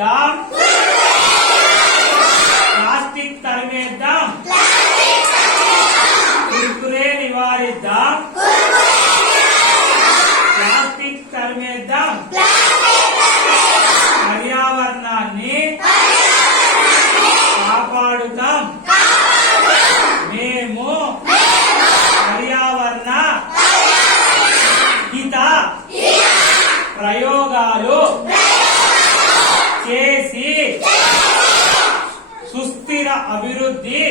నివారిద్దాం, plastic తరిమేద్దాం, Kurkure నివారిద్దాం, plastic తరిమేద్దాం, పర్యావరణాన్ని కాపాడుతాం. మేము పర్యావరణ హిత ప్రయోగాలు చేసి సుస్థిర అభివృద్ధి